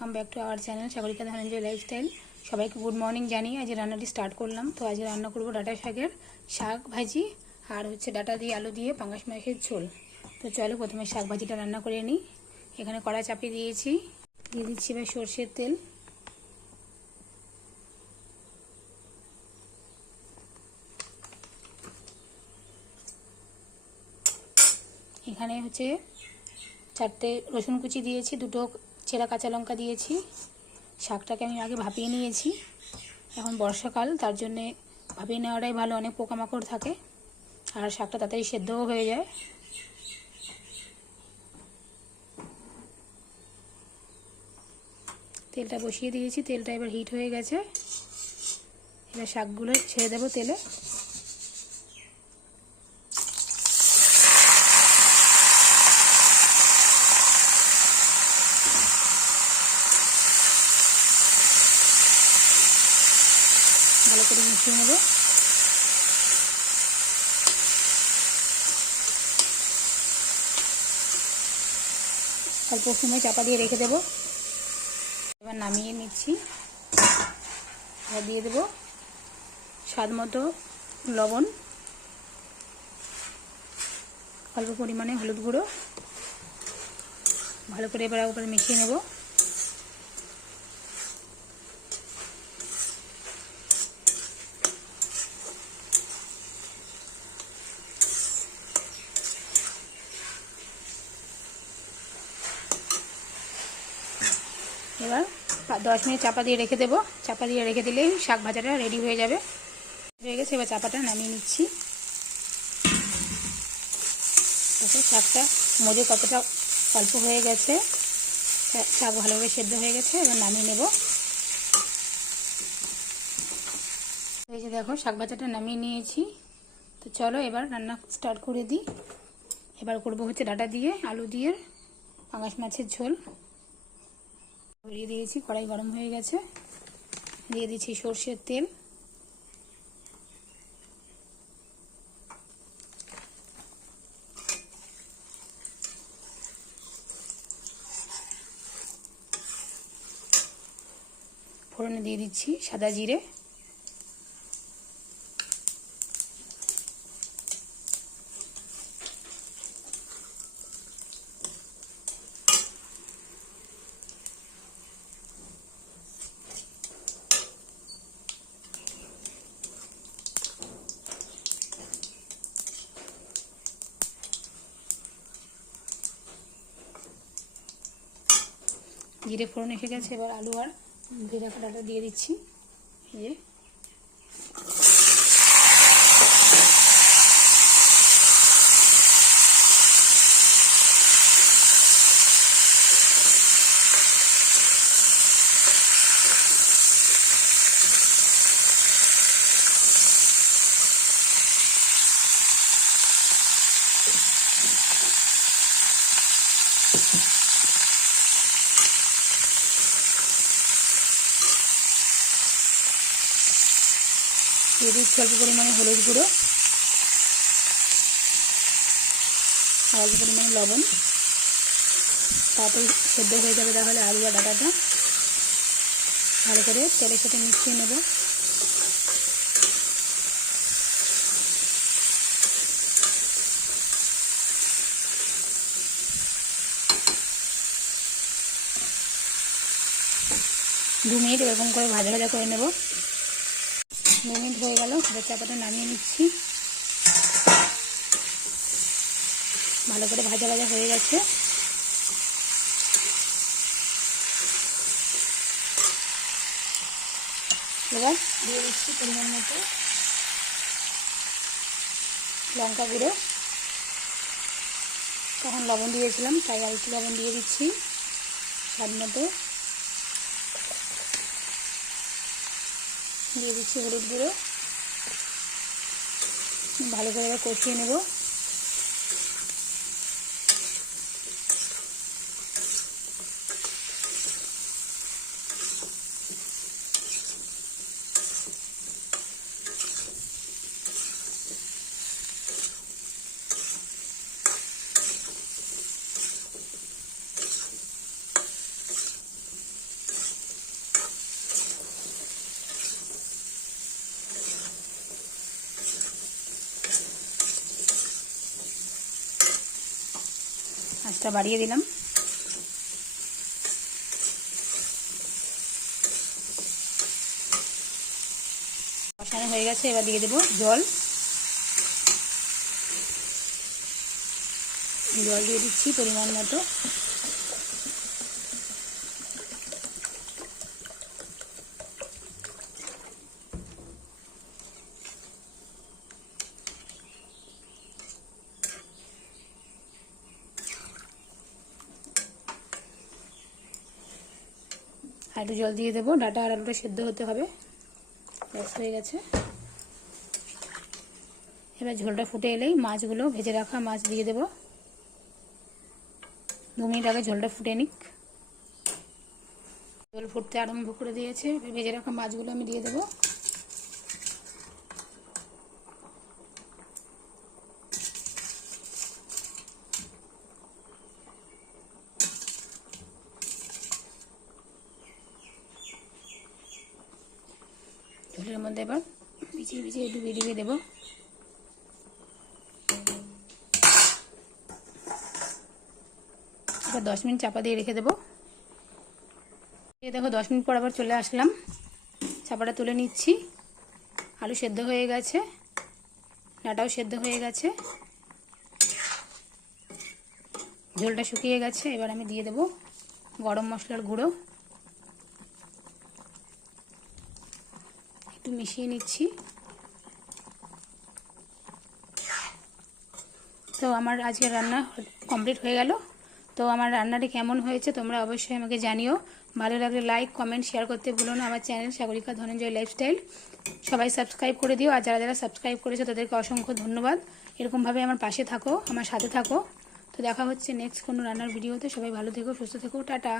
Welcome back to our channel Sagarika Dhananjay lifestyle. সবাইকে good morning জানিয়ে আজ রান্নাটি স্টার্ট করলাম। তো আজ রান্না করব ডাঁটা শাকের শাক ভাজি আর ডাঁটা দিয়ে আলু দিয়ে পাঙ্গাস মাছের ঝোল। তো চলো প্রথমে শাক ভাজিটা রান্না করে নিই। এখানে কড়া চাপিয়ে দিয়েছি, দিয়ে দিচ্ছি এবার সর্ষের তেল। এখানে 4টে রসুন কুচি দিয়েছি, 2টো চেরা কাঁচা লঙ্কা দিয়েছি। শাকটাকে আমি আগে ভাপিয়ে নিয়েছি। এখন বর্ষাকাল, তার জন্যে ভাপিয়ে নেওয়াটাই ভালো, অনেক পোকামাকড় থাকে আর শাকটা তাড়াতাড়ি সেদ্ধও হয়ে যায়। তেলটা বসিয়ে দিয়েছি, তেলটা এবার হিট হয়ে গেছে। এবার শাকগুলো ছেড়ে দেবো তেলে। ভালো করে মিশিয়ে নেব। অল্প সময় চাপা দিয়ে রেখে দেব। এবার নামিয়ে নিচ্ছি। এবার দিয়ে দেব স্বাদ মতো লবণ, অল্প পরিমাণে হলুদ গুঁড়ো। ভালো করে এবার একবার মিশিয়ে নেব। এবার 10 মিনিট চাপা দিয়ে রেখে দেবো। চাপা দিয়ে রেখে দিলেই শাক ভাজাটা রেডি হয়ে যাবে। হয়ে গেছে, এবার চাপাটা নামিয়ে নিচ্ছি। দেখো শাকটা মজে কতটা অল্প হয়ে গেছে, শাক ভালোভাবে সেদ্ধ হয়ে গেছে। এবার নামিয়ে নেব। এই যে দেখো শাক ভাজাটা নামিয়ে নিয়েছি। তো চলো এবার রান্না স্টার্ট করে দিই। এবার করবো ডাঁটা দিয়ে আলু দিয়ে পাঙ্গাস মাছের ঝোল। ধরিয়ে দিয়েছি, কড়াই গরম হয়ে গেছে। দিয়ে দিচ্ছি সর্ষের তেল, ফোড়নে দিয়ে দিচ্ছি সাদা জিরে, জিরে ফোড়ন এসে গেছে। এবার আলু আর ধুয়ে রাখা ডাঁটা দিয়ে দিচ্ছি। এই যে দিয়ে দিচ্ছি অল্প পরিমাণে হলুদ গুঁড়ো আর অল্প পরিমাণে লবণ। তারপরে সেদ্ধ হয়ে যাবে তাহলে আলু আর ডাঁটাটা। ভালো করে তেলের সাথে মিশিয়ে নেব। দু মিনিট এরকম করে ভাজা ভাজা করে নেব। 2 মিনিট হয়ে গেল, এবার চাপাটা নামিয়ে নিচ্ছি। ভালো করে ভাজা ভাজা হয়ে গেছে। এবার দিয়ে দিচ্ছি পরিমাণ মতো লঙ্কা গুঁড়ো। তখন লবণ দিয়েছিলাম, তাই আর একটু লবণ দিয়ে দিচ্ছি স্বাদ মতো। দিয়ে দিচ্ছি হলুদ গুঁড়ো। ভালো করে এবার কষিয়ে নেব। আঁচটা বাড়িয়ে দিলাম। কষানো হয়ে গেছে, এবার দিয়ে দেবো জল। জল দিয়ে দিচ্ছি পরিমাণ মতো। আর একটু জল দিয়ে দেবো, ডাঁটা আর আলুটা সেদ্ধ হতে হবে। ব্যাস হয়ে গেছে। এবার ঝোলটা ফুটে এলেই মাছগুলো, ভেজে রাখা মাছ দিয়ে দেবো। 2 মিনিট আগে ঝোলটা ফুটে নিক। ঝোল ফুটতে আরম্ভ করে দিয়েছে, ভেজে রাখা মাছগুলো আমি দিয়ে দেবো। ঝোলের মধ্যে এবার ভিজিয়ে ভিজিয়ে ডুবিয়ে দেবো। এবার 10 মিনিট চাপা দিয়ে রেখে দেবো। এই দেখো 10 মিনিট পর আবার চলে আসলাম, চাপাটা তুলে নিচ্ছি। আলু সেদ্ধ হয়ে গেছে, ডাঁটাও সেদ্ধ হয়ে গেছে, ঝোলটা শুকিয়ে গেছে। এবার আমি দিয়ে দেবো গরম মশলার গুঁড়ো, একটু মিশিয়ে নিচ্ছি। তো আমার আজকের রান্না কমপ্লিট হয়ে গেল। তো আমার রান্নাটি কেমন হয়েছে তোমরা অবশ্যই আমাকে জানিও। ভালো লাগলে লাইক, কমেন্ট, শেয়ার করতে ভুলো না। আমার চ্যানেল সাগরিকা ধনঞ্জয় লাইফস্টাইল সবাই সাবস্ক্রাইব করে দিও। আর যারা যারা সাবস্ক্রাইব করেছো তাদেরকে অসংখ্য ধন্যবাদ। এরকমভাবে আমার পাশে থাকো, আমার সাথে থাকো। তো দেখা হচ্ছে নেক্সট কোনো রান্নার ভিডিওতে। সবাই ভালো থেকো, সুস্থ থেকো, টাটা।